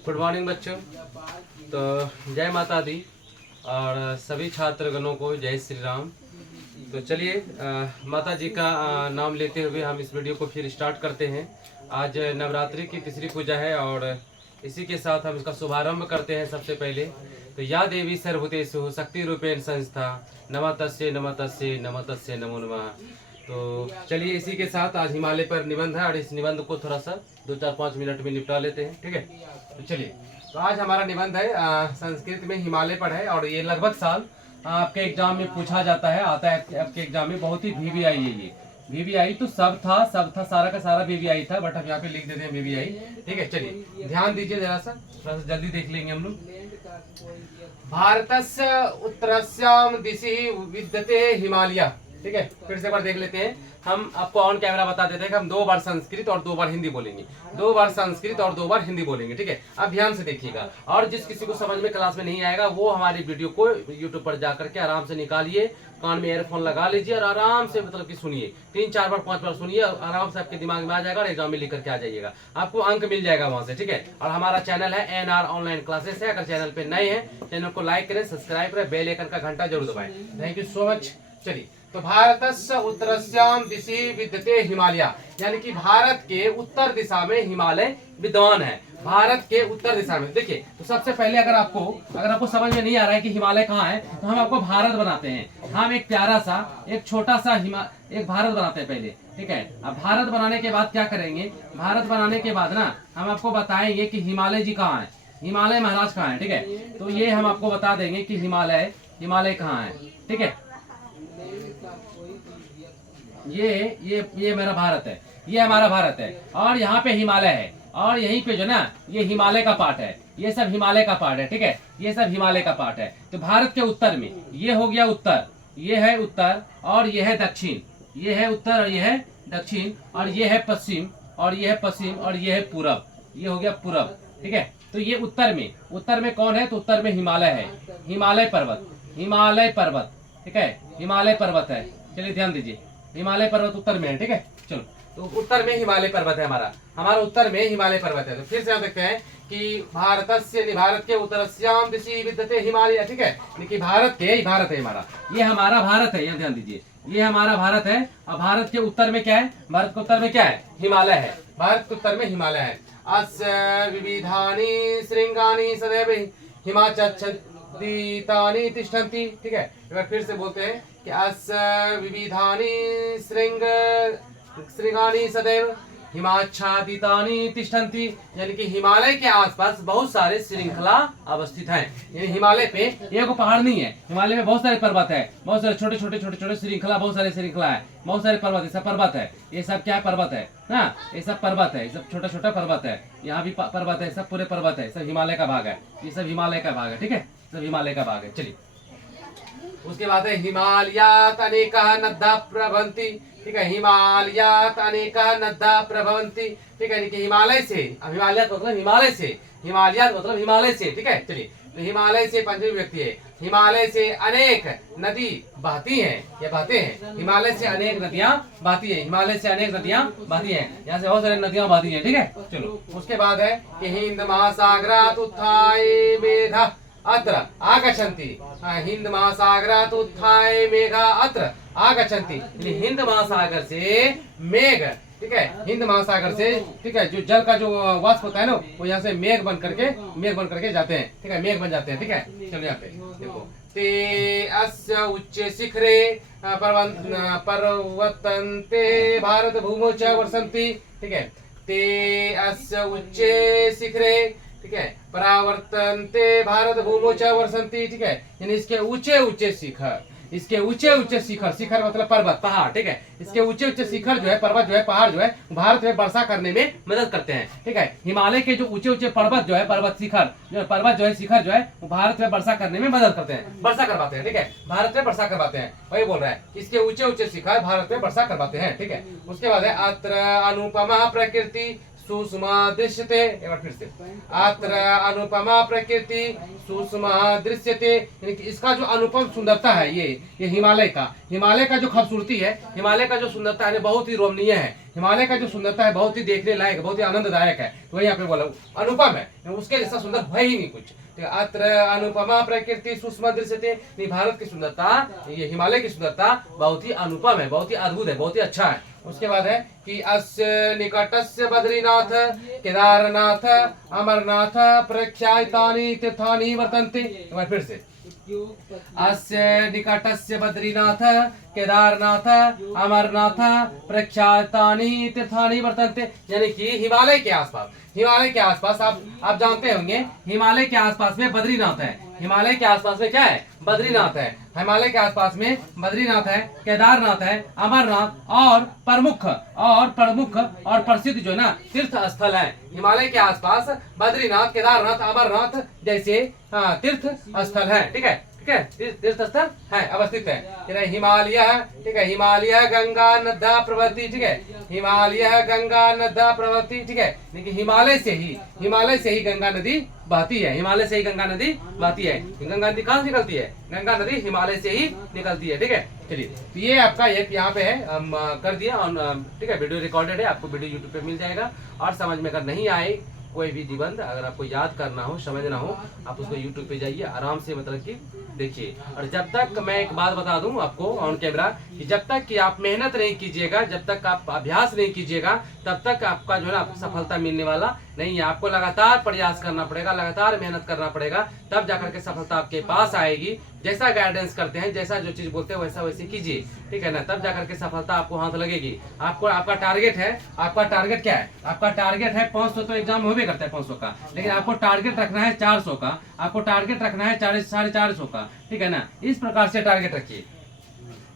Good morning बच्चों। तो जय माता दी और सभी छात्रगणों को जय श्री राम। तो चलिए माता जी का नाम लेते हुए हम इस वीडियो को फिर स्टार्ट करते हैं। आज नवरात्रि की तीसरी पूजा है और इसी के साथ हम इसका शुभारंभ करते हैं। सबसे पहले तो या देवी सर्वभूतेषु शक्ति रूपेण संस्था नमस्तस्यै नमस्तस्यै नमस्तस्यै नमो नमः। तो चलिए इसी के साथ आज हिमालय पर निबंध है और इस निबंध को थोड़ा सा 2-4-5 मिनट में निपटा लेते हैं, ठीक है। तो चलिए, तो आज हमारा निबंध है संस्कृत में हिमालय पर है और ये लगभग साल आपके एग्जाम में पूछा जाता है, आता है आपके एग्जाम में। बहुत ही VVI है ये। VVI तो सब था सारा का सारा VVI था, बट हम यहाँ पे लिख देते हैं VVI, ठीक है। चलिए ध्यान दीजिए जरा सा, थोड़ा सा जल्दी देख लेंगे हम लोग। भारतस्य उत्तरस्याम दिशि विद्यते हिमालय, ठीक है। फिर से एक बार देख लेते हैं। हम आपको ऑन कैमरा बता देते हैं कि हम 2 बार संस्कृत और 2 बार हिंदी बोलेंगे, 2 बार संस्कृत और 2 बार हिंदी बोलेंगे, ठीक है। अब ध्यान से देखिएगा और जिस किसी को समझ में क्लास में नहीं आएगा वो हमारी वीडियो को यूट्यूब पर जाकर के आराम से निकालिए, कान में ईयरफोन लगा लीजिए और आराम से मतलब कि सुनिए। 3-4 बार 5 बार सुनिए और आराम से आपके दिमाग में आ जाएगा और एग्जाम में लिख करके आ जाइएगा, आपको अंक मिल जाएगा वहां से, ठीक है। और हमारा चैनल है NR ऑनलाइन क्लासेस है। अगर चैनल पे नए हैं चैनल को लाइक करें, सब्सक्राइब करें, बेल आइकन का घंटा जरूर दबाएं। Thank you so much. चलिए, तो भारतस्य उत्तरस्याम दिशि विद्यते हिमालय, यानी कि भारत के उत्तर दिशा में हिमालय विद्यमान है। भारत के उत्तर दिशा में देखिए, तो सबसे पहले अगर आपको समझ में नहीं आ रहा है कि हिमालय कहाँ है, तो हम आपको भारत बनाते हैं। हम एक प्यारा सा एक छोटा सा एक भारत बनाते हैं पहले, ठीक है। अब भारत बनाने के बाद क्या करेंगे, भारत बनाने के बाद ना हम आपको बताएंगे कि हिमालय जी कहाँ है, हिमालय महाराज कहाँ है, ठीक है। तो ये हम आपको बता देंगे कि हिमालय कहाँ है, ठीक है। ये मेरा भारत है, ये हमारा भारत है और यहाँ पे हिमालय है और यहीं पे जो ना ये हिमालय का पार्ट है, ये सब हिमालय का पार्ट है, ठीक है। ये सब हिमालय का पार्ट है। तो भारत के उत्तर में ये हो गया उत्तर, ये है उत्तर और ये है दक्षिण, ये है उत्तर और ये है दक्षिण और ये है पश्चिम और ये है पश्चिम और ये है पूरब, ये हो गया पूरब, ठीक है। तो ये उत्तर में कौन है, तो उत्तर में हिमालय है, हिमालय पर्वत, ठीक है। हिमालय पर्वत है। चलिए ध्यान दीजिए, हिमालय पर्वत उत्तर में है, ठीक है। चलो, तो उत्तर में हिमालय पर्वत है, हमारा उत्तर में हिमालय पर्वत है। तो फिर से हम देखते हैं कि भारत के उत्तरस्याम दिशि विद्यते हिमालय, ठीक है। कि भारत है हमारा, ये हमारा भारत है, यहाँ ध्यान दीजिए, ये हमारा भारत है। और भारत के उत्तर में क्या है, भारत के उत्तर में क्या है, हिमालय है। भारत के उत्तर में हिमालय है। अस्य विविधानि शृंगानि सदैव हिमाचच्छदितानि तिष्ठन्ति, ठीक है। एक बार फिर से बोलते हैं कि अस्य विविधानि शृंगानि सदैव हिमाच्छादितानि तिष्ठन्ति, यानी कि हिमालय के आसपास बहुत सारे श्रृंखला अवस्थित हैं। यानी हिमालय पे एक पहाड़ नहीं है, हिमालय में बहुत सारे पर्वत है, बहुत सारे छोटे श्रृंखला, बहुत सारे श्रृंखला है, बहुत सारे पर्वत, ये सब पर्वत है, ये सब क्या है, पर्वत है ना, ये सब पर्वत है, ये सब छोटा पर्वत है, यहाँ भी पर्वत है, सब पूरे पर्वत है, सब हिमालय का भाग है, ये सब हिमालय का भाग है, ठीक है, सब हिमालय का भाग है। चलिए, उसके बाद है हिमालयात् अनेकाः नद्यः प्रवहन्ति, ठीक है। हिमालयात् अनेकाः नद्यः प्रवहन्ति, ठीक है। हिमालय से, हिमालयात् मतलब हिमालय से, हिमालयात् मतलब हिमालय से, ठीक है। चलिए, तो हिमालय से पंचमी व्यक्ति है, हिमालय से अनेक नदी बहती हैं या बहते हैं, हिमालय से अनेक नदियां बहती हैं, हिमालय से अनेक नदियां बहती हैं, यहाँ से बहुत सारी नदियां बहती हैं, ठीक है। चलो, उसके बाद है कि हिंद महासागरात् उत्थाय मेघः अत्र आगच्छन्ति, हिंद महासागरात् उत्थाय मेघा अत्र आगच्छन्ति, हिंद महासागर से मेघ, ठीक है, हिंद महासागर से, ठीक है, जो जल का जो वाष्प होता है ना, वो यहाँ से मेघ बन करके जाते हैं, ठीक है, मेघ बन जाते हैं, ठीक है। चलो यहाँ पे देखो, ते अस्य उच्च शिखरे पर्वतन्ते भारत भूमौ च वर्षन्ति, ठीक है। ते अस्य उच्च शिखरे, ठीक है, परावर्तन्ते भारत भूमौ च वर्षन्ति, ठीक है। यानी इसके ऊंचे शिखर, इसके ऊंचे शिखर मतलब पर्वत पहाड़, ठीक है। इसके ऊंचे शिखर जो है, पर्वत जो है, पहाड़ जो है, भारत में वर्षा करने में मदद करते हैं, ठीक है। हिमालय के जो ऊंचे पर्वत जो है, शिखर जो है, वो भारत में वर्षा करने में मदद करते हैं, वर्षा करवाते हैं, ठीक है। भारत में वर्षा करवाते हैं, वही बोल रहा है, इसके ऊंचे शिखर भारत में वर्षा करवाते हैं, ठीक है। उसके बाद है अत्र अनुपमा प्रकृति सुषमा दृश्यते, एक बार फिर से, अत्र अनुपमा प्रकृति सुषमा दृश्यते, यानी कि इसका जो अनुपम सुंदरता है ये हिमालय का जो खूबसूरती है, हिमालय का जो सुंदरता है बहुत ही रोमनीय है, हिमालय का जो सुंदरता है बहुत ही देखने लायक, बहुत ही आनंददायक है। तो वही यहाँ पे बोला अनुपम है, उसके जैसा सुंदर है ही नहीं कुछ। अत्र अनुपमा प्रकृति सुषमा दृश्यते, भारत की सुंदरता, ये हिमालय की सुंदरता बहुत ही अनुपम है, बहुत ही अद्भुत है, बहुत ही अच्छा है। उसके बाद है कि अस्य निकटस्य बद्रीनाथ केदारनाथ अमरनाथ प्रख्यातानि तीर्थानि वर्तन्ते, एक बार फिर से, अस्य निकटस्य बद्रीनाथ केदारनाथ अमरनाथ प्रख्यातानि तीर्थानि वर्तन्ते, यानी कि हिमालय के आसपास आप जानते होंगे हिमालय के आसपास में बद्रीनाथ है, हिमालय के आसपास में क्या है, बद्रीनाथ है, हिमालय के आसपास में बद्रीनाथ है, केदारनाथ है, अमरनाथ और प्रमुख और प्रसिद्ध जो है ना तीर्थ स्थल है। हिमालय के आसपास बद्रीनाथ, केदारनाथ, अमरनाथ जैसे तीर्थ स्थल है। ठीक है, तीर्थ स्थल है, अवस्थित है। हिमालय, ठीक है, हिमालय गंगा नदा प्रवृत्ति, ठीक है, हिमालय गंगा नदा प्रवृत्ति, ठीक है, लेकिन हिमालय से ही गंगा नदी बहती है, हिमालय से ही गंगा नदी बहती है। गंगा नदी कहाँ से निकलती है? गंगा नदी हिमालय से ही निकलती है। ठीक है, चलिए, तो ये आपका एक यहाँ पे है, हम कर दिया और ठीक है, वीडियो रिकॉर्डेड है, आपको वीडियो यूट्यूब पे मिल जाएगा। और समझ में अगर नहीं आए कोई भी निबंध, अगर आपको याद करना हो, समझना हो, आप उसको यूट्यूब पे जाइए, आराम से मतलब कि देखिए। और जब तक, मैं एक बात बता दूं आपको ऑन कैमरा, कि जब तक कि आप मेहनत नहीं कीजिएगा, जब तक आप अभ्यास नहीं कीजिएगा, तब तक आपका जो है ना सफलता मिलने वाला नहीं है। आपको लगातार प्रयास करना पड़ेगा, लगातार मेहनत करना पड़ेगा, तब जाकर के सफलता आपके पास आएगी। जैसा गाइडेंस करते हैं, जैसा जो चीज बोलते हैं वैसा वैसे कीजिए, ठीक है ना, तब जाकर के सफलता आपको हाथ लगेगी। आपको आपका टारगेट है, आपका टारगेट क्या है? आपका टारगेट है 500, तो एग्जाम हो भी करता है 500 का, लेकिन आपको टारगेट रखना है 400 का, आपको टारगेट रखना है 450 का, ठीक है ना। इस प्रकार से टारगेट रखिए,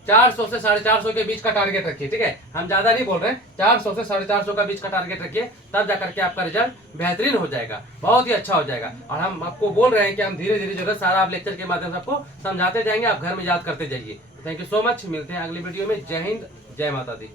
400 से 450 के बीच का टारगेट रखिए। ठीक है, हम ज्यादा नहीं बोल रहे हैं, 400 से 450 का बीच का टारगेट रखिए, तब जाकर के आपका रिजल्ट बेहतरीन हो जाएगा, बहुत ही अच्छा हो जाएगा। और हम आपको बोल रहे हैं कि हम धीरे धीरे जो है सारा आप लेक्चर के माध्यम से आपको समझाते जाएंगे, आप घर में याद करते जाइए। थैंक यू सो मच, मिलते हैं अगली वीडियो में। जय हिंद, जय माता दी।